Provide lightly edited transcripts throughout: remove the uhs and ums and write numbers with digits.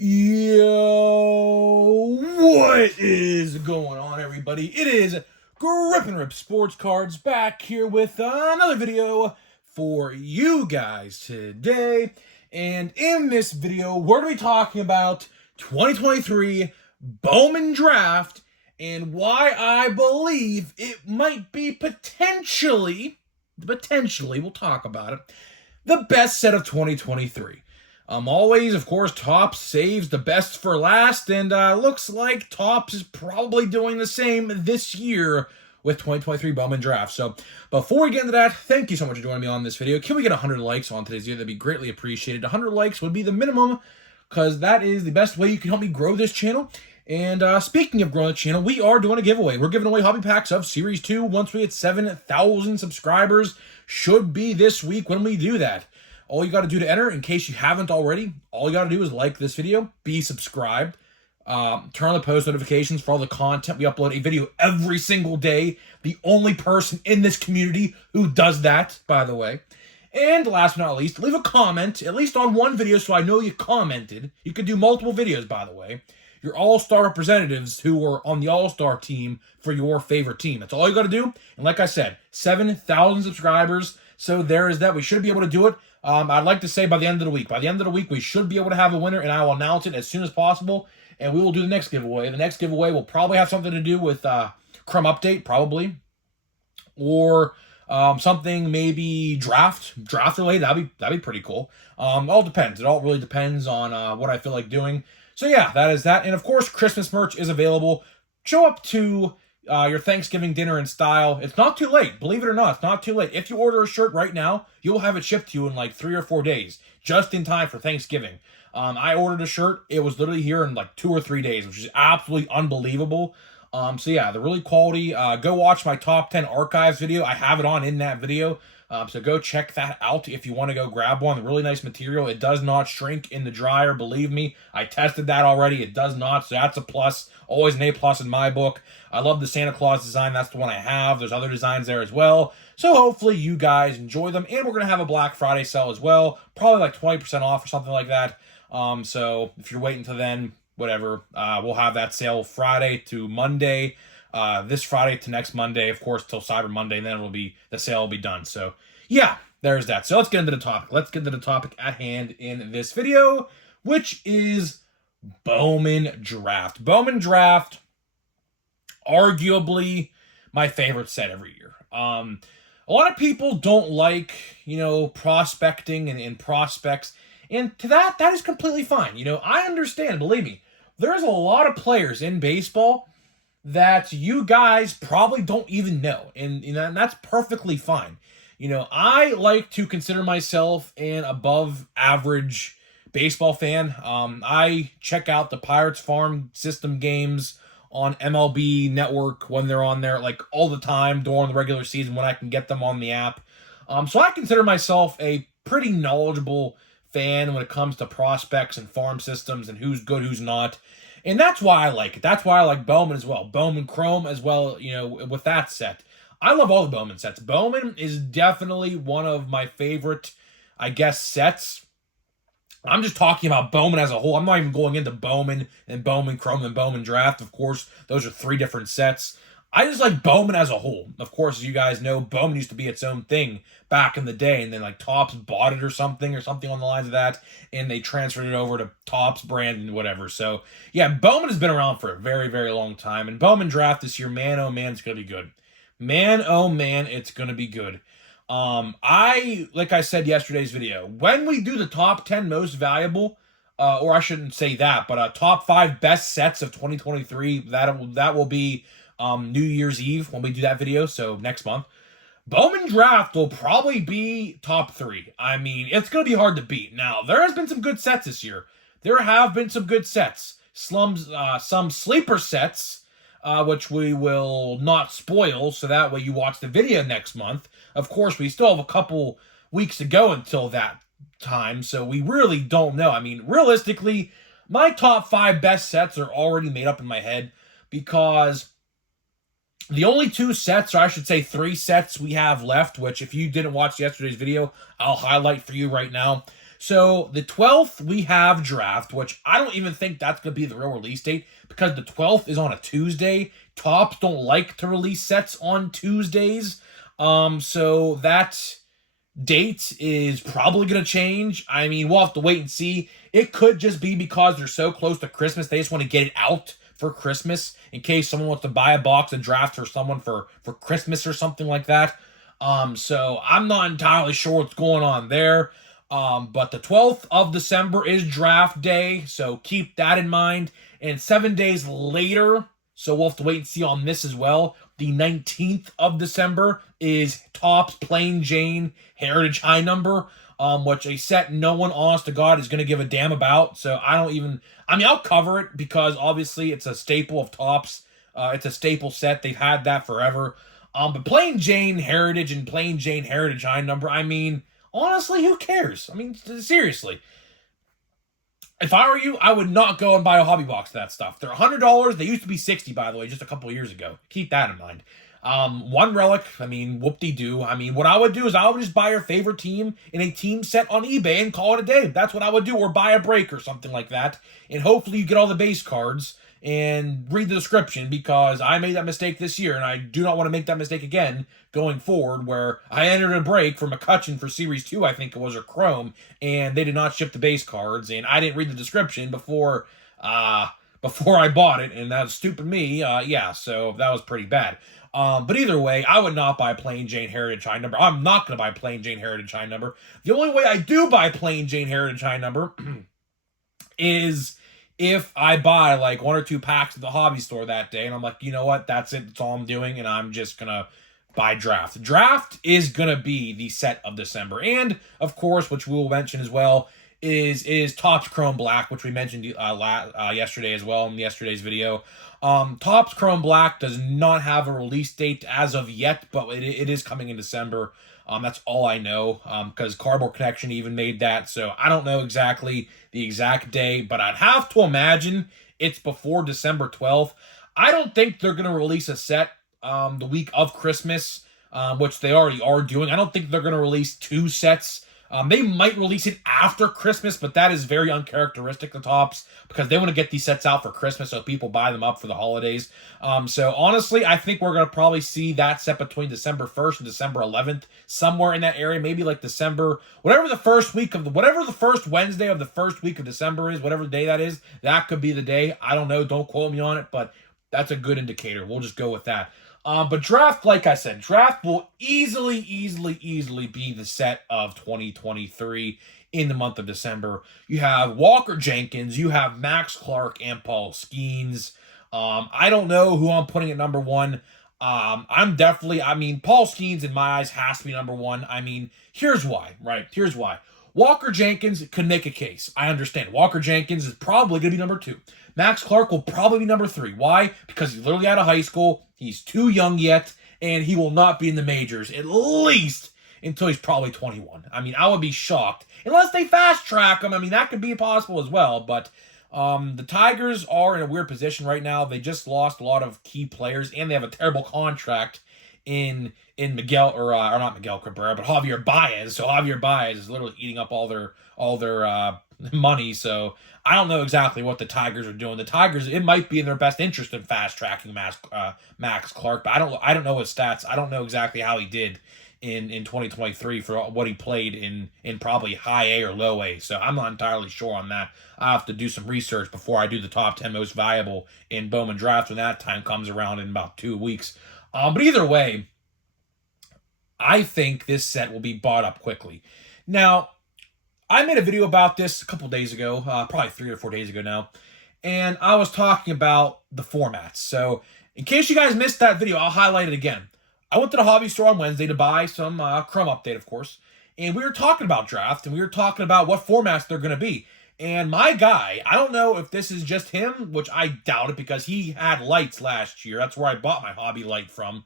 Yo, what is going on, everybody? It is Grip and Rip Sports Cards back here with another video for you guys today. And in this video, we're going to be talking about 2023 Bowman Draft and why I believe it might be potentially, we'll talk about it, the best set of 2023. Always, of course, Topps saves the best for last, and looks like Topps is probably doing the same this year with 2023 Bowman Draft. So, before we get into that, thank you so much for joining me on this video. Can we get 100 likes on today's video? That'd be greatly appreciated. 100 likes would be the minimum, because that is the best way you can help me grow this channel. And speaking of growing the channel, we are doing a giveaway. We're giving away hobby packs of Series 2 once we hit 7,000 subscribers. Should be this week when we do that. All you got to do to enter, in case you haven't already, all you got to do is like this video, be subscribed, turn on the post notifications for all the content. We upload a video every single day. The only person in this community who does that, by the way. And last but not least, leave a comment, at least on one video so I know you commented. You could do multiple videos, by the way. Your all-star representatives who were on the all-star team for your favorite team. That's all you got to do. And like I said, 7,000 subscribers. So there is that. We should be able to do it. I'd like to say by the end of the week. By the end of the week, we should be able to have a winner, and I will announce it as soon as possible, and we will do the next giveaway. The next giveaway will probably have something to do with Crumb Update, probably, or something maybe draft related. That'd be pretty cool. All depends. It all really depends on what I feel like doing. So yeah, that is that. And of course, Christmas merch is available. Show up to your Thanksgiving dinner in style. It's not too late. Believe it or not, it's not too late. If you order a shirt right now, you'll have it shipped to you in like 3 or 4 days, just in time for Thanksgiving. I ordered a shirt. It was literally here in like 2 or 3 days, which is absolutely unbelievable. So yeah, they're really quality. Go watch my top 10 archives video. I have it on in that video. So go check that out if you want to go grab one. Really nice material. It does not shrink in the dryer. Believe me, I tested that already. It does not, so that's a plus. Always an A+ in my book. I love the Santa Claus design. That's the one I have. There's other designs there as well. So hopefully you guys enjoy them. And we're going to have a Black Friday sale as well. Probably like 20% off or something like that. So if you're waiting till then, whatever. We'll have that sale Friday to Monday. This Friday to next Monday, of course, till Cyber Monday, and then the sale will be done. So yeah, there's that. So let's get into the topic. Let's get into the topic at hand in this video, which is Bowman Draft. Bowman Draft, arguably my favorite set every year. A lot of people don't like, prospecting and prospects, and to that is completely fine. I understand, believe me. There's a lot of players in baseball that you guys probably don't even know, and that's perfectly fine. I like to consider myself an above average baseball fan. I check out the Pirates Farm System games on MLB Network when they're on there, like all the time during the regular season when I can get them on the app. So I consider myself a pretty knowledgeable fan when it comes to prospects and farm systems and who's good, who's not. And that's why I like it. That's why I like Bowman as well. Bowman Chrome as well, with that set. I love all the Bowman sets. Bowman is definitely one of my favorite, I guess, sets. I'm just talking about Bowman as a whole. I'm not even going into Bowman and Bowman Chrome and Bowman Draft. Of course, those are 3 different sets. I just like Bowman as a whole. Of course, as you guys know, Bowman used to be its own thing back in the day, and then like Topps bought it or something on the lines of that, and they transferred it over to Topps brand and whatever. So yeah, Bowman has been around for a very, very long time, and Bowman Draft this year, man, oh man, it's gonna be good. Man, oh man, it's gonna be good. Like I said yesterday's video, when we do the top 10 most valuable, or I shouldn't say that, but top 5 best sets of 2023, that will be New Year's Eve when we do that video, so next month. Bowman Draft will probably be top 3. I mean, it's going to be hard to beat. Now, there has been some good sets this year. There have been some good sets. Some sleeper sets, which we will not spoil, so that way you watch the video next month. Of course, we still have a couple weeks to go until that time, so we really don't know. I mean, realistically, my top 5 best sets are already made up in my head, because the only 2 sets, or I should say 3 sets we have left, which if you didn't watch yesterday's video, I'll highlight for you right now. So the 12th, we have draft, which I don't even think that's going to be the real release date because the 12th is on a Tuesday. Topps don't like to release sets on Tuesdays. So that date is probably going to change. I mean, we'll have to wait and see. It could just be because they're so close to Christmas, they just want to get it out for Christmas in case someone wants to buy a box of drafts for someone for Christmas or something like that. So I'm not entirely sure what's going on there. But the 12th of December is draft day, so keep that in mind. And 7 days later, so we'll have to wait and see on this as well. The 19th of December is Topps Plain Jane Heritage High Number, which a set no one, honest to God, is going to give a damn about. So I'll cover it because obviously it's a staple of Topps. It's a staple set. They've had that forever. But Plain Jane Heritage and Plain Jane Heritage High Number, I mean, honestly, who cares? I mean, seriously. If I were you, I would not go and buy a hobby box of that stuff. They're $100. They used to be $60, by the way, just a couple of years ago. Keep that in mind. One relic, I mean, whoop-de-doo. I mean, what I would do is I would just buy your favorite team in a team set on eBay and call it a day. That's what I would do, or buy a break or something like that. And hopefully you get all the base cards and read the description, because I made that mistake this year, and I do not want to make that mistake again going forward, where I entered a break for McCutcheon for Series 2, I think it was, or Chrome, and they did not ship the base cards, and I didn't read the description before I bought it, and that was stupid me. Yeah, so that was pretty bad. But either way, I would not buy Plain Jane Heritage High Number. I'm not going to buy Plain Jane Heritage High Number. The only way I do buy Plain Jane Heritage High Number is if I buy like 1 or 2 packs at the hobby store that day, and I'm like, you know what, that's it, that's all I'm doing, and I'm just gonna buy Draft. Draft is gonna be the set of December, and of course, which we will mention as well, is Topps Chrome Black, which we mentioned yesterday as well in yesterday's video. Topps Chrome Black does not have a release date as of yet, but it is coming in December. That's all I know, because Cardboard Connection even made that, so I don't know exactly the exact day, but I'd have to imagine it's before December 12th. I don't think they're going to release a set the week of Christmas, which they already are doing. I don't think they're going to release 2 sets. They might release it after Christmas, but that is very uncharacteristic of Topps, because they want to get these sets out for Christmas so people buy them up for the holidays. So honestly, I think we're going to probably see that set between December 1st and December 11th, somewhere in that area, maybe like December, whatever the first Wednesday of the first week of December is, whatever the day that is, that could be the day. I don't know, don't quote me on it, but that's a good indicator. We'll just go with that. But Draft, like I said, Draft will easily be the set of 2023 in the month of December. You have Walker Jenkins, you have Max Clark, and Paul Skeens. I don't know who I'm putting at number 1. Paul Skeens in my eyes has to be number 1. I mean, here's why, right? Here's why. Walker Jenkins could make a case. I understand. Walker Jenkins is probably going to be number 2. Max Clark will probably be number 3. Why? Because he's literally out of high school. He's too young yet, and he will not be in the majors, at least until he's probably 21. I mean, I would be shocked. Unless they fast track him. I mean, that could be possible as well. But the Tigers are in a weird position right now. They just lost a lot of key players, and they have a terrible contract in Miguel, or not Miguel Cabrera, but Javier Baez. So Javier Baez is literally eating up all their money. So I don't know exactly what the Tigers are doing. The Tigers, it might be in their best interest in fast tracking Max Clark, but I don't know his stats. I don't know exactly how he did in 2023 for what he played in probably high A or low A. So I'm not entirely sure on that. I have to do some research before I do the top 10 most valuable in Bowman Draft when that time comes around in about 2 weeks. But either way, I think this set will be bought up quickly. Now, I made a video about this a couple days ago, probably 3 or 4 days ago now, and I was talking about the formats. So, in case you guys missed that video, I'll highlight it again. I went to the hobby store on Wednesday to buy some Chrome Update, of course, and we were talking about Draft, and we were talking about what formats they're going to be. And my guy, I don't know if this is just him, which I doubt it because he had lights last year. That's where I bought my hobby light from.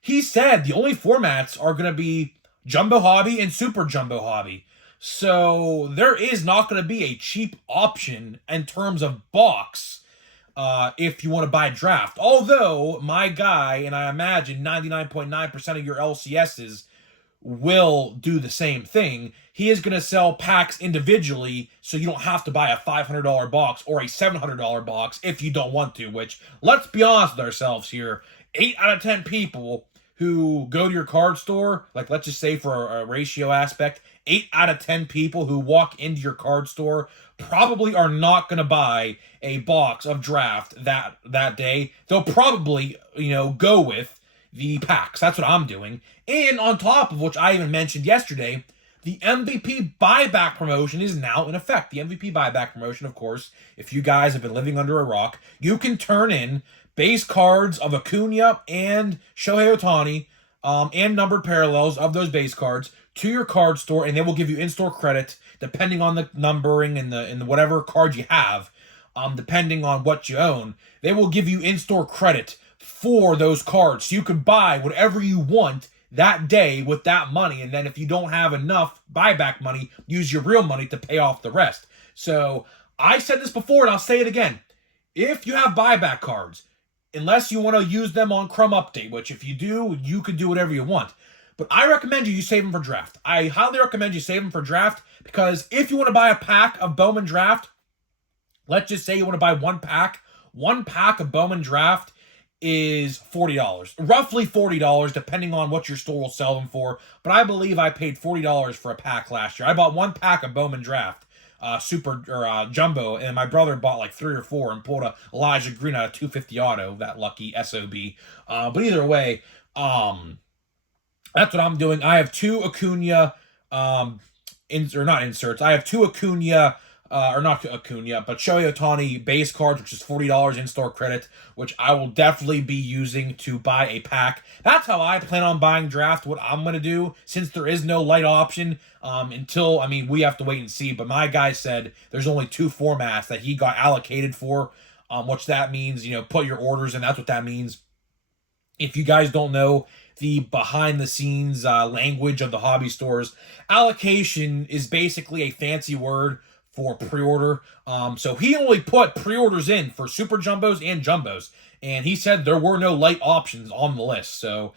He said the only formats are going to be Jumbo Hobby and Super Jumbo Hobby. So there is not going to be a cheap option in terms of box if you want to buy Draft. Although my guy, and I imagine 99.9% of your LCSs will do the same thing. He is going to sell packs individually, so you don't have to buy a $500 box or a $700 box if you don't want to, which, let's be honest with ourselves here, 8 out of 10 people who go to your card store, like let's just say for a ratio aspect, 8 out of 10 people who walk into your card store probably are not going to buy a box of draft that day. They'll probably, go with the packs. That's what I'm doing. And on top of which, I even mentioned yesterday, the MVP buyback promotion is now in effect. The MVP buyback promotion, of course, if you guys have been living under a rock, you can turn in base cards of Acuna and Shohei Ohtani, and numbered parallels of those base cards to your card store, and they will give you in-store credit depending on the numbering and the whatever card you have, depending on what you own. They will give you in-store credit for those cards, so you can buy whatever you want that day with that money, and then if you don't have enough buyback money, use your real money to pay off the rest. So I said this before, and I'll say it again. If you have buyback cards, unless you want to use them on Crumb Update, which if you do, you can do whatever you want. But I recommend you save them for draft. I highly recommend you save them for draft, because if you want to buy a pack of Bowman Draft, let's just say you want to buy one pack of Bowman Draft is $40. Roughly $40, depending on what your store will sell them for. But I believe I paid $40 for a pack last year. I bought one pack of Bowman Draft. Jumbo, and my brother bought like 3 or 4 and pulled a Elijah Green out of 250 auto, that lucky SOB. But either way, that's what I'm doing. I have 2 Acuna, not inserts. I have 2 Acuna, not Acuna, but Shohei Ohtani base cards, which is $40 in-store credit, which I will definitely be using to buy a pack. That's how I plan on buying draft, what I'm going to do, since there is no light option, until, we have to wait and see, but my guy said there's only 2 formats that he got allocated for, which that means, put your orders in, that's what that means. If you guys don't know the behind-the-scenes language of the hobby stores, allocation is basically a fancy word for pre-order. So he only put pre-orders in for super jumbos and jumbos, and he said there were no light options on the list. So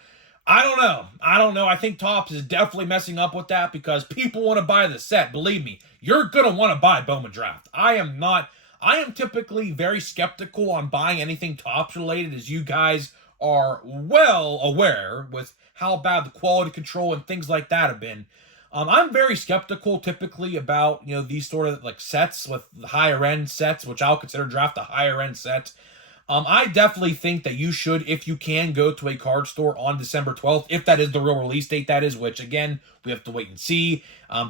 I don't know. I think Topps is definitely messing up with that, because people want to buy the set. Believe me, you're gonna want to buy Bowman Draft. I am typically very skeptical on buying anything Topps related, as you guys are well aware with how bad the quality control and things like that have been. I'm very skeptical typically about, these sort of like sets with the higher end sets, which I'll consider draft a higher end set. I definitely think that you should, if you can, go to a card store on December 12th, if that is the real release date, that is, which again, we have to wait and see.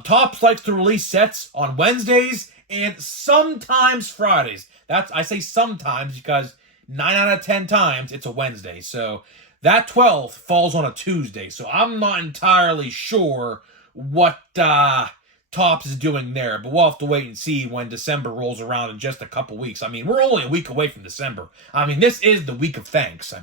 Topps likes to release sets on Wednesdays and sometimes Fridays. I say sometimes because 9 out of 10 times it's a Wednesday. So that 12th falls on a Tuesday. So I'm not entirely sure what Topps is doing there, but we'll have to wait and see when December rolls around in just a couple weeks. We're only a week away from December. This is the week of thanks.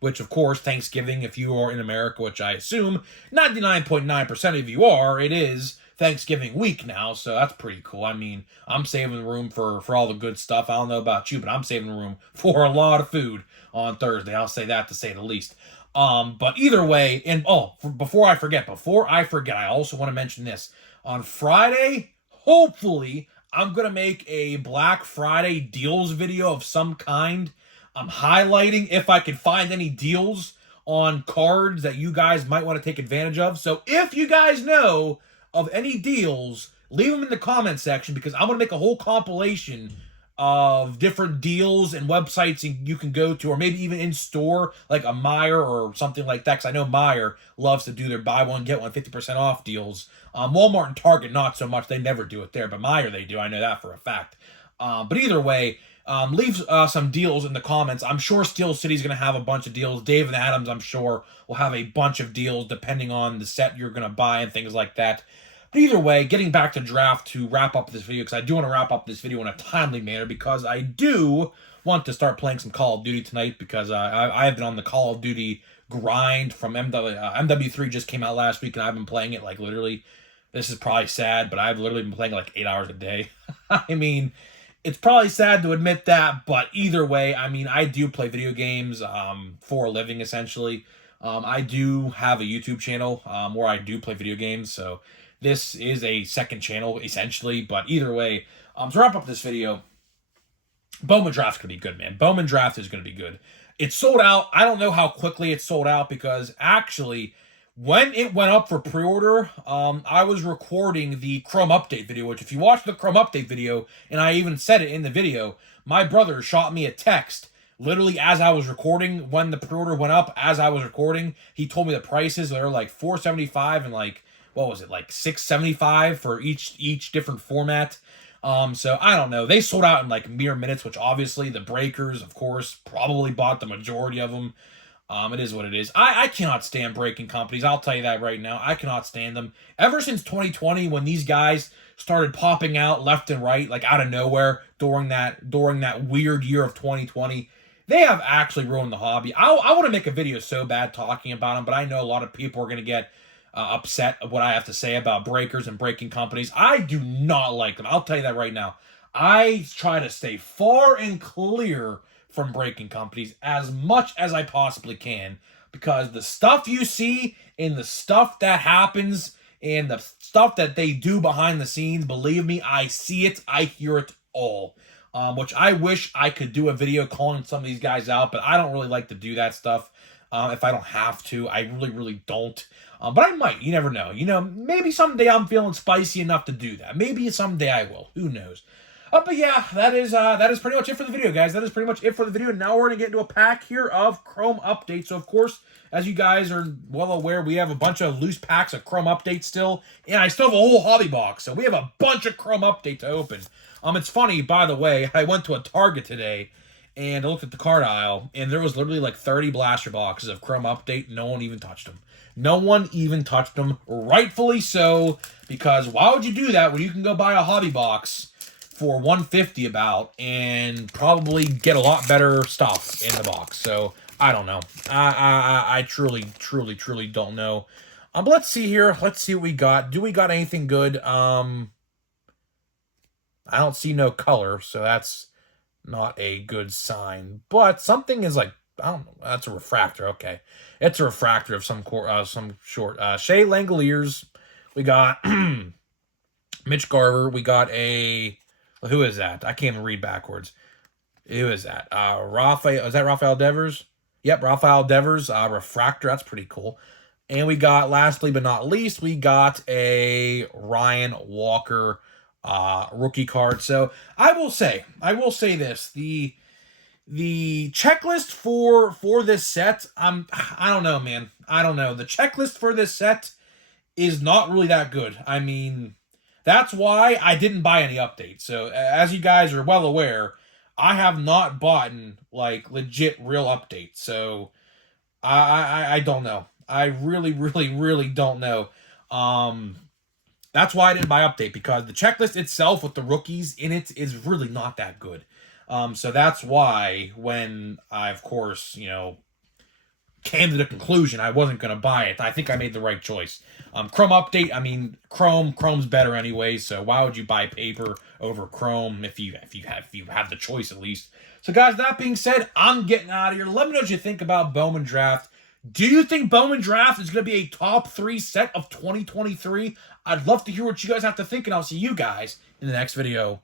Which of course, Thanksgiving, if you are in America, which I assume 99.9% of you are, it is Thanksgiving week now, so that's pretty cool. I'm saving room for all the good stuff. I don't know about you, but I'm saving room for a lot of food on Thursday. I'll say that, to say the least. But either way, and before I forget, I also want to mention this. On Friday, hopefully, I'm going to make a Black Friday deals video of some kind. I'm highlighting if I can find any deals on cards that you guys might want to take advantage of. So if you guys know of any deals, leave them in the comment section, because I'm going to make a whole compilation of different deals and websites you can go to, or maybe even in store, like a Meijer or something like that, because I know Meijer loves to do their buy one, get one 50% off deals. Walmart and Target, not so much. They never do it there, but Meijer, they do. I know that for a fact. But either way, leave some deals in the comments. I'm sure Steel City's going to have a bunch of deals. Dave and Adams, I'm sure, will have a bunch of deals depending on the set you're going to buy and things like that. But either way, getting back to draft to wrap up this video, because I do want to wrap up this video in a timely manner, because I do want to start playing some Call of Duty tonight, because I've been on the Call of Duty grind from MW3 just came out last week, and I've been playing it like literally, this is probably sad, but I've literally been playing like 8 hours a day. It's probably sad to admit that, but either way, I do play video games for a living, essentially. I do have a YouTube channel where I do play video games, so this is a second channel, essentially. But either way, to wrap up this video, Bowman Draft's going to be good, man. Bowman Draft is going to be good. It's sold out. I don't know how quickly it's sold out because actually, when it went up for pre-order, I was recording the Chrome update video, which if you watch the Chrome update video, and I even said it in the video, my brother shot me a text literally as I was recording when the pre-order went up. As I was recording, he told me the prices. They were like $475 and like, what was it, like $675 for each different format. So I don't know. They sold out in like mere minutes, which obviously the breakers, of course, probably bought the majority of them. It is what it is. I cannot stand breaking companies. I'll tell you that right now. I cannot stand them. Ever since 2020, when these guys started popping out left and right, like out of nowhere during that weird year of 2020, they have actually ruined the hobby. I want to make a video so bad talking about them, but I know a lot of people are going to get upset at what I have to say about breakers and breaking companies. I do not like them. I'll tell you that right now. I try to stay far and clear from breaking companies as much as I possibly can, because the stuff you see and the stuff that happens and the stuff that they do behind the scenes, believe me, I see it, I hear it all. Which I wish I could do a video calling some of these guys out, but I don't really like to do that stuff if I don't have to. I really, really don't. But I might. You never know. You know, maybe someday I'm feeling spicy enough to do that. Maybe someday I will. Who knows? But yeah, that is pretty much it for the video, guys. That is pretty much it for the video. Now we're going to get into a pack here of Chrome updates. So, of course, as you guys are well aware, we have a bunch of loose packs of Chrome updates still. And I still have a whole hobby box. So we have a bunch of Chrome updates to open. It's funny, by the way, I went to a Target today and I looked at the card aisle, and there was literally like 30 blaster boxes of Chrome update. No one even touched them. No one even touched them. Rightfully so, because why would you do that when you can go buy a hobby box for $150 about and probably get a lot better stuff in the box? So I don't know. I truly don't know. But let's see here. Let's see what we got. Do we got anything good? I don't see no color, so that's not a good sign. But something is like, I don't know. That's a refractor. Okay, it's a refractor of some sort. Shea Langoliers. We got Mitch Garver. We got a, who is that? I can't even read backwards. Who is that? Rafael. Is that Rafael Devers? Yep, Rafael Devers. Refractor. That's pretty cool. And we got, lastly but not least, we got a Ryan Walker rookie card. So I will say this: the checklist for this set, I don't know, man. I don't know. The checklist for this set is not really that good. I mean, that's why I didn't buy any updates. So as you guys are well aware, I have not bought like legit real updates. So I don't know. I really don't know. That's why I didn't buy update, because the checklist itself with the rookies in it is really not that good. So that's why when I, of course, came to the conclusion I wasn't going to buy it, I think I made the right choice. Chrome update, I mean, Chrome's better anyway, so why would you buy paper over Chrome if you have the choice at least? So guys, that being said, I'm getting out of here. Let me know what you think about Bowman Draft. Do you think Bowman Draft is going to be a top 3 set of 2023? I'd love to hear what you guys have to think, and I'll see you guys in the next video.